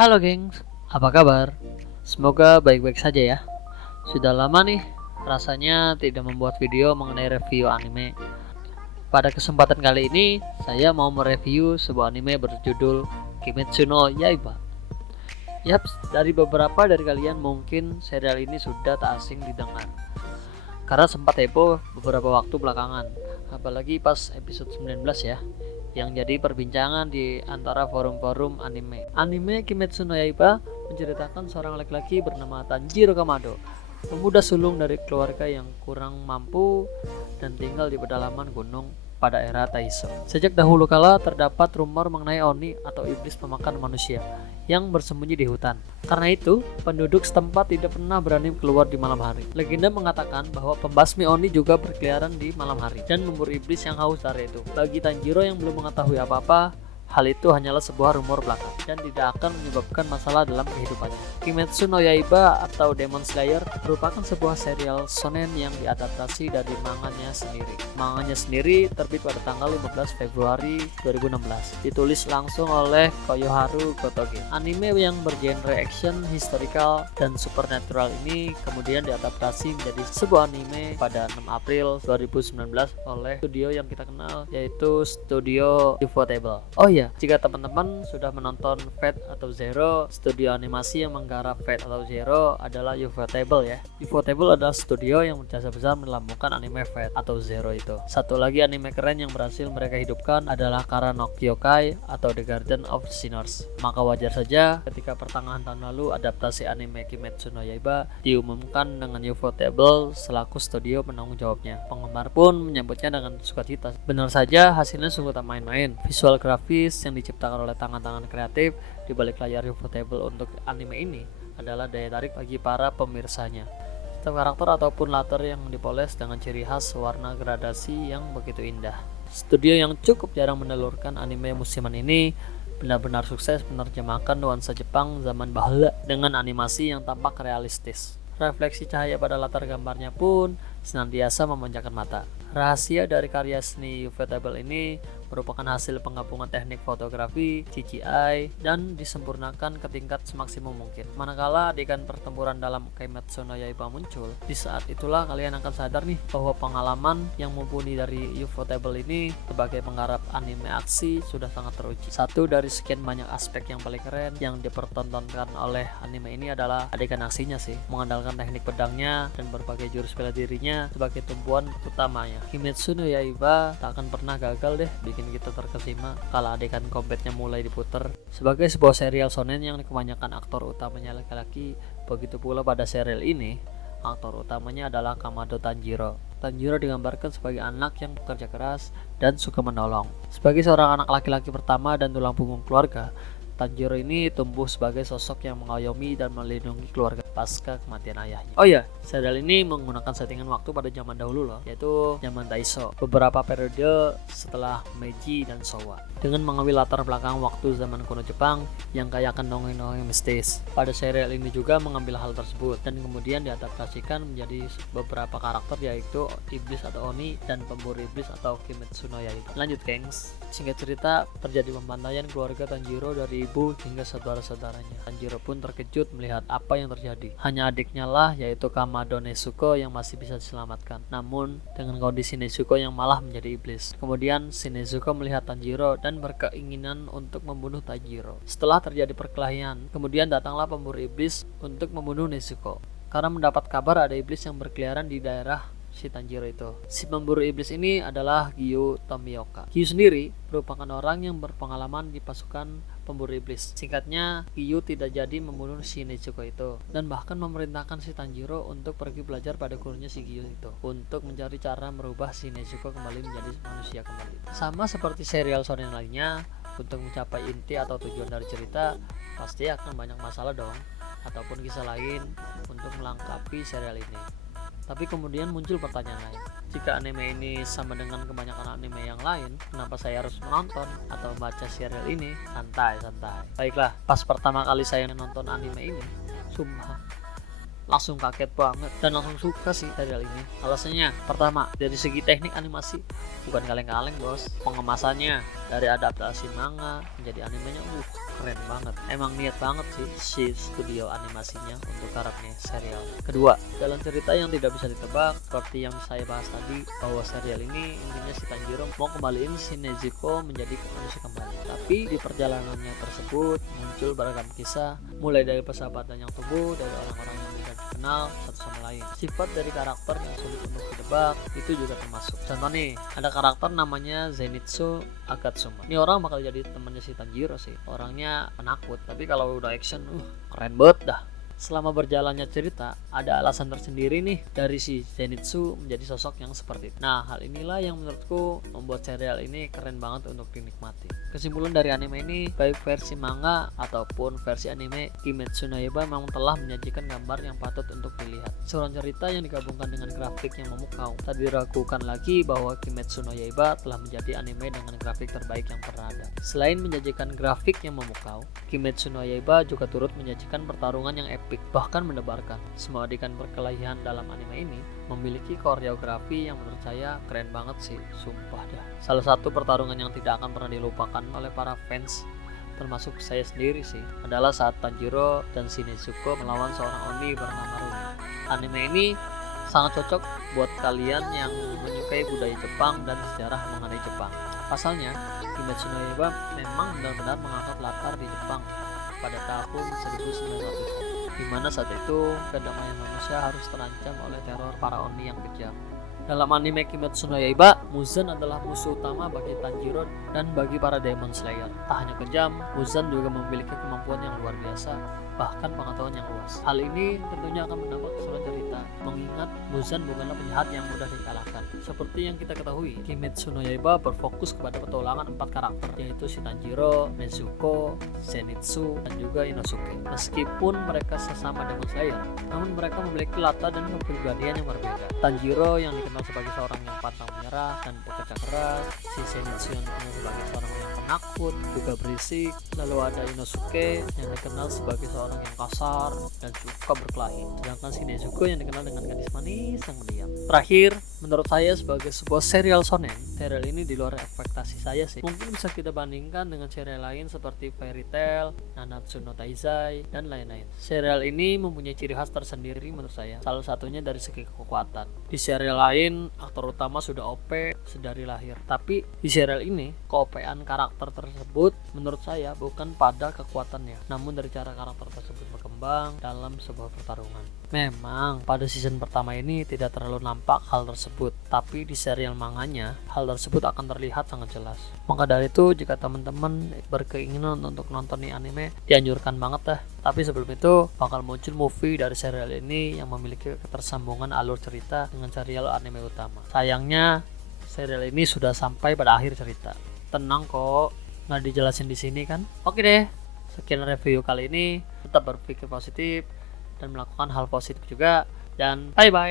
Halo gengs, apa kabar? Semoga baik-baik saja ya. Sudah lama nih rasanya tidak membuat video mengenai review anime. Pada kesempatan kali ini, saya mau mereview sebuah anime berjudul Kimetsu no Yaiba. Yaps, dari beberapa dari kalian mungkin serial ini sudah tak asing didengar, karena sempat heboh beberapa waktu belakangan, apalagi pas episode 19 ya, yang jadi perbincangan di antara forum-forum anime. Anime Kimetsu no Yaiba menceritakan seorang laki-laki bernama Tanjiro Kamado, pemuda sulung dari keluarga yang kurang mampu dan tinggal di pedalaman gunung pada era Taisho. Sejak dahulu kala terdapat rumor mengenai Oni atau iblis pemakan manusia yang bersembunyi di hutan. Karena itu, penduduk setempat tidak pernah berani keluar di malam hari. Legenda mengatakan bahwa pembasmi Oni juga berkeliaran di malam hari dan memburu iblis yang haus darah itu. Bagi Tanjiro yang belum mengetahui apa-apa, hal itu hanyalah sebuah rumor belaka dan tidak akan menyebabkan masalah dalam kehidupannya. Kimetsu no Yaiba atau Demon Slayer merupakan sebuah serial shonen yang diadaptasi dari manganya sendiri. Manganya sendiri terbit pada tanggal 15 Februari 2016. Ditulis langsung oleh Koyoharu Gotoge. Anime yang bergenre action, historical, dan supernatural ini kemudian diadaptasi menjadi sebuah anime pada 6 April 2019 oleh studio yang kita kenal, yaitu Studio Ufotable. Oh iya, jika teman-teman sudah menonton Fate atau Zero, studio animasi yang menggarap Fate atau Zero adalah Ufotable ya. Ufotable adalah studio yang berjasa besar melambungkan anime Fate atau Zero itu. Satu lagi anime keren yang berhasil mereka hidupkan adalah Kara no Kyokai atau The Garden of Sinners. Maka wajar saja ketika pertengahan tahun lalu adaptasi anime Kimetsu no Yaiba diumumkan dengan Ufotable selaku studio penanggung jawabnya. Penggemar pun menyambutnya dengan sukacita. Benar saja hasilnya sungguh tak main-main. Visual grafis yang diciptakan oleh tangan-tangan kreatif di balik layar Ufotable untuk anime ini adalah daya tarik bagi para pemirsanya. Setiap karakter ataupun latar yang dipoles dengan ciri khas warna gradasi yang begitu indah. Studio yang cukup jarang menelurkan anime musiman ini benar-benar sukses menerjemahkan nuansa Jepang zaman bahula dengan animasi yang tampak realistis. Refleksi cahaya pada latar gambarnya pun senantiasa memanjakan mata. Rahasia dari karya seni Ufotable ini merupakan hasil penggabungan teknik fotografi, CGI, dan disempurnakan ke tingkat semaksimum mungkin. Manakala adegan pertempuran dalam Kimetsu no Yaiba muncul, di saat itulah kalian akan sadar nih bahwa pengalaman yang mumpuni dari Ufotable ini sebagai penggarap anime aksi sudah sangat teruji. Satu dari sekian banyak aspek yang paling keren yang dipertontonkan oleh anime ini adalah adegan aksinya sih, mengandalkan teknik pedangnya dan berbagai jurus bela dirinya sebagai tumpuan utamanya. Kimetsu no Yaiba tak akan pernah gagal deh bikin kita terkesima kala adegan combatnya mulai diputer. Sebagai sebuah serial shonen yang kebanyakan aktor utamanya laki-laki, begitu pula pada serial ini aktor utamanya adalah Kamado Tanjiro. Tanjiro digambarkan sebagai anak yang bekerja keras dan suka menolong. Sebagai seorang anak laki-laki pertama dan tulang punggung keluarga, Tanjiro ini tumbuh sebagai sosok yang mengayomi dan melindungi keluarga pasca kematian ayahnya. Oh iya, serial ini menggunakan settingan waktu pada zaman dahulu loh, yaitu zaman Taisho, beberapa periode setelah Meiji dan Showa, dengan mengambil latar belakang waktu zaman kuno Jepang yang kaya akan dongeng-dongeng mistis. Pada serial ini juga mengambil hal tersebut dan kemudian diadaptasikan menjadi beberapa karakter, yaitu iblis atau Oni dan pemburu iblis atau Kimetsu no Yaiba. Lanjut gengs, singkat cerita terjadi pembantaian keluarga Tanjiro dari ibu hingga saudara-saudaranya. Tanjiro pun terkejut melihat apa yang terjadi. Hanya adiknya lah, yaitu Kamado Nezuko, yang masih bisa diselamatkan. Namun dengan kondisi Nezuko yang malah menjadi iblis. Kemudian si Nezuko melihat Tanjiro dan berkeinginan untuk membunuh Tanjiro. Setelah terjadi perkelahian, kemudian datanglah pemburu iblis untuk membunuh Nezuko karena mendapat kabar ada iblis yang berkeliaran di daerah si Tanjiro itu. Si pemburu iblis ini adalah Gyu Tomioka. Gyu sendiri merupakan orang yang berpengalaman di pasukan pemburu iblis. Singkatnya, Gyu tidak jadi membunuh si Nezuko itu dan bahkan memerintahkan si Tanjiro untuk pergi belajar pada gurunya si Gyu itu untuk mencari cara merubah si Nezuko kembali menjadi manusia kembali. Sama seperti serial shonen lainnya, untuk mencapai inti atau tujuan dari cerita pasti akan banyak masalah dong, ataupun kisah lain untuk melengkapi serial ini. Tapi kemudian muncul pertanyaan lain. Jika anime ini sama dengan kebanyakan anime yang lain, kenapa saya harus menonton atau membaca serial ini? Santai. Baiklah, pas pertama kali saya nonton anime ini, sumpah langsung kaget banget dan langsung suka sih serial ini. Alasannya pertama, dari segi teknik animasi bukan kaleng-kaleng bos. Pengemasannya dari adaptasi manga menjadi animenya keren banget. Emang niat banget sih si studio animasinya untuk karakternya serial. Kedua, jalan cerita yang tidak bisa ditebak seperti yang saya bahas tadi, bahwa serial ini intinya si Tanjiro mau kembaliin si Nezuko menjadi manusia kembali. Tapi di perjalanannya tersebut muncul beragam kisah, mulai dari persahabatan yang tumbuh dari orang-orang yang tidak dikenal satu sama lain. Sifat dari karakter yang sulit untuk ditebak itu juga termasuk. Contoh nih, ada karakter namanya Zenitsu Agatsuma. Ini orang bakal jadi temannya si Tanjiro sih. Orangnya penakut, tapi kalau udah action, keren banget dah. Selama berjalannya cerita, ada alasan tersendiri nih dari si Zenitsu menjadi sosok yang seperti itu. Nah, hal inilah yang menurutku membuat serial ini keren banget untuk dinikmati. Kesimpulan dari anime ini, baik versi manga ataupun versi anime, Kimetsu no Yaiba memang telah menyajikan gambar yang patut untuk dilihat. Seorang cerita yang digabungkan dengan grafik yang memukau. Tak diragukan lagi bahwa Kimetsu no Yaiba telah menjadi anime dengan grafik terbaik yang pernah ada. Selain menyajikan grafik yang memukau, Kimetsu no Yaiba juga turut menyajikan pertarungan yang epic, bahkan mendebarkan. Semua adegan perkelahian dalam anime ini memiliki koreografi yang menurut saya keren banget sih, sumpah dah. Salah satu pertarungan yang tidak akan pernah dilupakan oleh para fans, termasuk saya sendiri sih, adalah saat Tanjiro dan si Nezuko melawan seorang Oni bernama Rumi. Anime ini sangat cocok buat kalian yang menyukai budaya Jepang dan sejarah mengenai Jepang. Pasalnya, Kimetsu no Yaiba memang benar-benar mengangkat latar di Jepang pada tahun 1900, di mana saat itu kedamaian manusia harus terancam oleh teror para Oni yang kejam. Dalam anime Kimetsu no Yaiba, Muzan adalah musuh utama bagi Tanjiro dan bagi para Demon Slayer. Tak hanya kejam, Muzan juga memiliki kemampuan yang luar biasa, bahkan pengetahuan yang luas. Hal ini tentunya akan menambah keseruan cerita, mengingat Muzan bukanlah penjahat yang mudah dikalahkan. Seperti yang kita ketahui, Kimetsu no Yaiba berfokus kepada petualangan 4 karakter, yaitu si Tanjiro, Nezuko, Zenitsu, dan juga Inosuke. Meskipun mereka sesama Demon Slayer, namun mereka memiliki latar dan kepribadian yang berbeda. Tanjiro yang dikenal sebagai seorang yang pantang menyerah dan pekerja keras, si Zenitsu yang dikenal sebagai seorang yang penakut, juga berisik, lalu ada Inosuke yang dikenal sebagai seorang yang kasar dan suka berkelahi, sedangkan si Nezuko yang dikenal dengan gadis manis yang mendiam. Terakhir, menurut saya sebagai sebuah serial shonen, serial ini di luar ekspektasi saya sih. Mungkin bisa kita bandingkan dengan serial lain seperti Fairy Tail, Nanatsu no Taizai, dan lain-lain. Serial ini mempunyai ciri khas tersendiri menurut saya, salah satunya dari segi kekuatan. Di serial lain, aktor utama sudah OP sedari lahir, tapi di serial ini, ke-OP-an karakter tersebut menurut saya bukan pada kekuatannya, namun dari cara karakter tersebut berkembang dalam sebuah pertarungan. Memang pada season pertama ini tidak terlalu nampak hal tersebut, tapi di serial manganya hal tersebut akan terlihat sangat jelas. Maka dari itu, jika teman-teman berkeinginan untuk nonton nih anime, dianjurkan banget dah. Tapi sebelum itu bakal muncul movie dari serial ini yang memiliki ketersambungan alur cerita dengan serial anime utama. Sayangnya serial ini sudah sampai pada akhir cerita. Tenang kok, nggak dijelasin di sini kan? Oke deh, sekian review kali ini. Tetap berpikir positif dan melakukan hal positif juga, dan bye bye.